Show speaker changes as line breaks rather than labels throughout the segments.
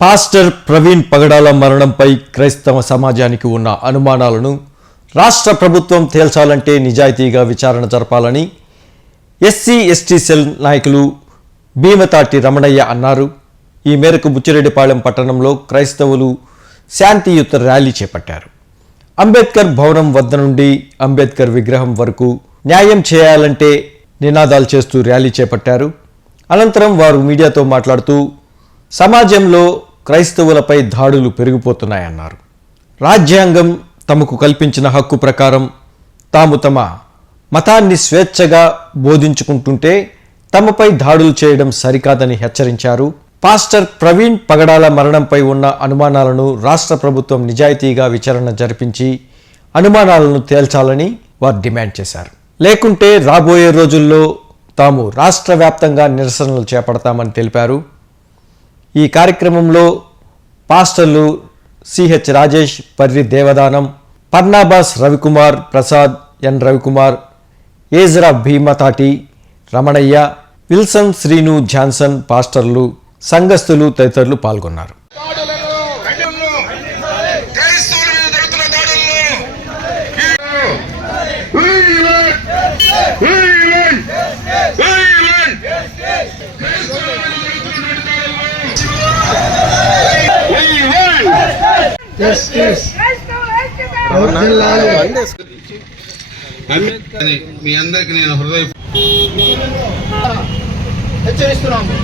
Pastor Praveen పగడాల మరణంపై క్రైస్తవ సమాజానికి ఉన్న అనుమానాలను రాష్ట్ర ప్రభుత్వం తేల్చాలంటే నిజాయితీగా విచారణ జరపాలని ఎస్సీ ఎస్టీ సెల్ నాయకులు భీమతాటి రమణయ్య అన్నారు. ఈ మేరకు బుచ్చిరెడ్డిపాళెం పట్టణంలో క్రైస్తవులు శాంతియుత ర్యాలీ చేపట్టారు. అంబేద్కర్ భవనం వద్ద నుండి అంబేద్కర్ విగ్రహం వరకు న్యాయం చేయాలంటే నినాదాలు చేస్తూ ర్యాలీ చేపట్టారు. అనంతరం వారు మీడియాతో మాట్లాడుతూ సమాజంలో క్రైస్తవులపై దాడులు పెరిగిపోతున్నాయన్నారు. రాజ్యాంగం తమకు కల్పించిన హక్కు ప్రకారం తాము తమ మతాన్ని స్వేచ్ఛగా బోధించుకుంటుంటే తమపై దాడులు చేయడం సరికాదని హెచ్చరించారు. పాస్టర్ ప్రవీణ్ పగడాల మరణంపై ఉన్న అనుమానాలను రాష్ట్ర ప్రభుత్వం నిజాయితీగా విచారణ జరిపించి అనుమానాలను తేల్చాలని వారు డిమాండ్ చేశారు. లేకుంటే రాబోయే రోజుల్లో తాము రాష్ట్ర వ్యాప్తంగా నిరసనలు చేపడతామని తెలిపారు. ఈ కార్యక్రమంలో పాస్టర్లు CH Rajesh Parri Devadanam Barnabas Ravikumar Prasad N Ravikumar Ezra Bhimatati Ramanaiah Wilson Srinu Johnson పాస్టర్లు సంఘస్థులు తదితరులు పాల్గొన్నారు
దాడులను క్రైస్తవుల మీద జరుగుతున్న దాడులను మీ అందరికి నేను హృదయ
హెచ్చరిస్తున్నాము.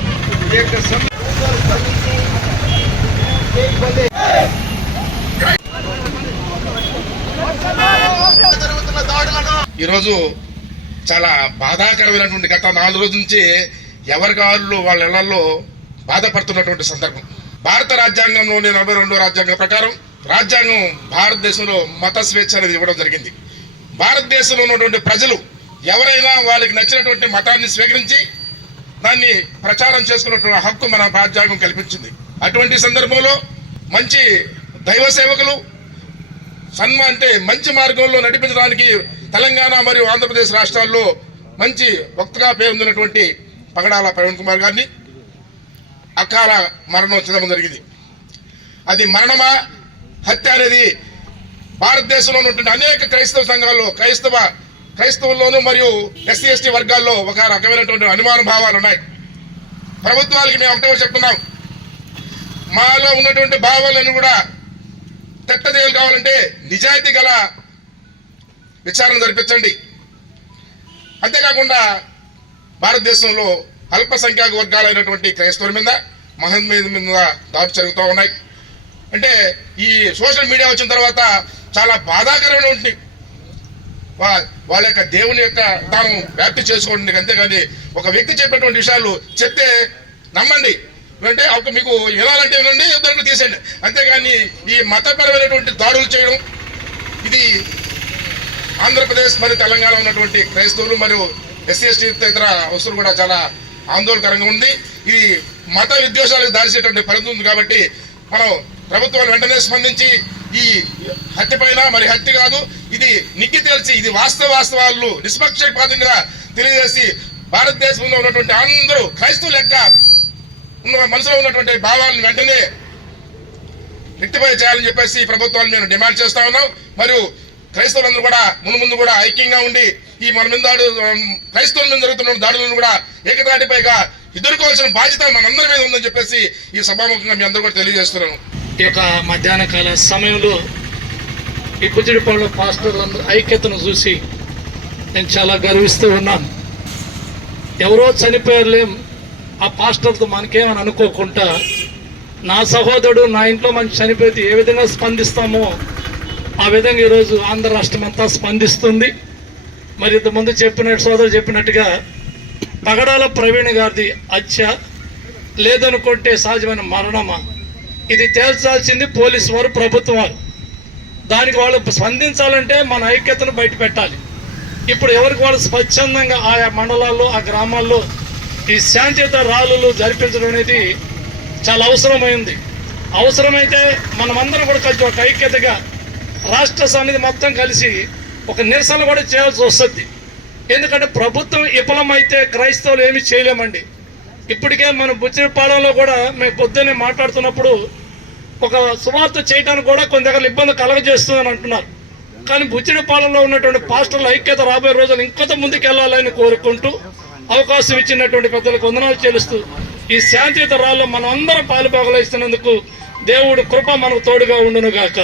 ఈరోజు చాలా బాధాకరమైనటువంటి గత నాలుగు రోజుల నుంచి ఎవరి కాళ్ళు వాళ్ళ ఇళ్ళలో బాధపడుతున్నటువంటి సందర్భం. భారత రాజ్యాంగంలోని నలభై రెండో రాజ్యాంగం ప్రకారం రాజ్యాంగం భారతదేశంలో మత స్వేచ్ఛ అనేది ఇవ్వడం జరిగింది. భారతదేశంలో ఉన్నటువంటి ప్రజలు ఎవరైనా వాళ్ళకి నచ్చినటువంటి మతాన్ని స్వీకరించి దాన్ని ప్రచారం చేసుకున్నటువంటి హక్కు మన రాజ్యాంగం కల్పించింది. అటువంటి సందర్భంలో మంచి దైవ సేవకులు సన్మా అంటే మంచి మార్గంలో నడిపించడానికి తెలంగాణ మరియు ఆంధ్రప్రదేశ్ రాష్ట్రాల్లో మంచి వక్తగా పేరొందినటువంటి పగడాల ప్రవీణ్ కుమార్ గారిని అకాల మరణం జరిగింది. అది మరణమా హత్య అనేది భారతదేశంలో ఉన్నటువంటి అనేక క్రైస్తవ సంఘాల్లో క్రైస్తవ క్రైస్తవుల్లోనూ మరియు ఎస్సీ ఎస్టీ వర్గాల్లో ఒక రకమైనటువంటి అనుమాన భావాలు ఉన్నాయి. ప్రభుత్వాలకి మేము ఒకటే చెప్తున్నాం. మాలో ఉన్నటువంటి భావాలను కూడా తెట్టదేలు కావాలంటే నిజాయితీ గల విచారణ జరిపించండి. అంతేకాకుండా భారతదేశంలో అల్పసంఖ్యాక వర్గాలైనటువంటి క్రైస్తవుల మీద మహన్ మీద మీద దాడి జరుగుతూ ఉన్నాయి. అంటే ఈ సోషల్ మీడియా వచ్చిన తర్వాత చాలా బాధాకరమైన ఉంటుంది. వాళ్ళ యొక్క దేవుని యొక్క తాను వ్యాప్తి చేసుకోండి అంతేగాని ఒక వ్యక్తి చెప్పినటువంటి విషయాలు చెప్తే నమ్మండి. అంటే ఒక మీకు వినాలంటే వినండి ఇద్దరు తీసేయండి. అంతేగాని ఈ మతపరమైనటువంటి దాడులు చేయడం ఇది ఆంధ్రప్రదేశ్ మరియు తెలంగాణ ఉన్నటువంటి క్రైస్తవులు మరియు ఎస్సీ ఎస్టీ ఇతర వస్తువులు కూడా చాలా ఆందోళనకరంగా ఉంది. ఇది మత విద్వేషాలకు దారిచేటువంటి పరిధి ఉంది కాబట్టి మనం ప్రభుత్వాలు వెంటనే స్పందించి ఈ హత్య పైన మరి హత్య కాదు ఇది నిక్కి తెలిసి ఇది వాస్తవ వాస్తవాలు నిష్పక్షపాతంగా తెలియజేసి భారతదేశంలో ఉన్నటువంటి అందరూ క్రైస్తవుల యొక్క ఉన్న మనసులో ఉన్నటువంటి భావాలను వెంటనే రెక్టిఫై చేయాలని చెప్పేసి ప్రభుత్వాలు ప్రభుత్వాన్ని మేము డిమాండ్ చేస్తా ఉన్నాం. మరియు క్రైస్తవులందరూ కూడా ముందు ముందు కూడా ఐక్యంగా ఉండి ఈ మన మీద దాడు క్రైస్తవుల మీద జరుగుతున్న దాడులను కూడా ఏకతాటిపైగా ఎదుర్కోవాల్సిన బాధ్యత మనందరి మీద ఉందని చెప్పేసి ఈ సభాముఖంగా మీ అందరూ కూడా తెలియజేస్తున్నాను
ఈ యొక్క మధ్యాహ్న కాల సమయంలో ఈ కుచిడిపాడు పాస్టర్లందరూ ఐక్యతను చూసి నేను చాలా గర్విస్తూ ఉన్నాను. ఎవరో చనిపోయారులేం ఆ పాస్టర్తో మనకేమని అనుకోకుండా నా సహోదరుడు నా ఇంట్లో మనం చనిపోతే ఏ విధంగా స్పందిస్తామో ఆ విధంగా ఈరోజు ఆంధ్ర రాష్ట్రం అంతా స్పందిస్తుంది. మరి ఇంతకుముందు చెప్పినట్టు సోదరు చెప్పినట్టుగా పగడాల ప్రవీణ్ గారిది హత్య లేదనుకుంటే సహజమైన మరణమా? ఇది తేల్చాల్సింది పోలీసు వారు ప్రభుత్వం వారు. దానికి వాళ్ళు స్పందించాలంటే మన ఐక్యతను బయట పెట్టాలి ఇప్పుడు ఎవరికి వాళ్ళు స్వచ్ఛందంగా ఆయా మండలాల్లో ఆ గ్రామాల్లో ఈ శాంతియుత రాళ్ళు జరిపించడం అనేది చాలా అవసరమైంది. అవసరమైతే మనమందరం కూడా కలిసి ఒక ఐక్యతగా రాష్ట్ర సమితి మొత్తం కలిసి ఒక నిరసన కూడా చేయాల్సి వస్తుంది. ఎందుకంటే ప్రభుత్వం విఫలమైతే క్రైస్తవులు ఏమి చేయలేమండి. ఇప్పటికే మన బుచ్చిపాలెంలో కూడా మేము పొద్దున్నే మాట్లాడుతున్నప్పుడు ఒక సువార్త చేయడానికి కూడా కొన్ని దగ్గర ఇబ్బంది కలగజేస్తుందని అంటున్నారు. కానీ బుచ్చిడిపాలెంలో ఉన్నటువంటి పాస్టర్ల ఐక్యత రాబోయే రోజులు ఇంకొంత ముందుకు వెళ్ళాలని కోరుకుంటూ అవకాశం ఇచ్చినటువంటి పెద్దలకు వందనాలు చెల్లిస్తూ ఈ శాంతియుత రాళ్ళు మనం అందరం పాలుపోగలిస్తున్నందుకు దేవుడు కృప మనకు తోడుగా ఉండును గాక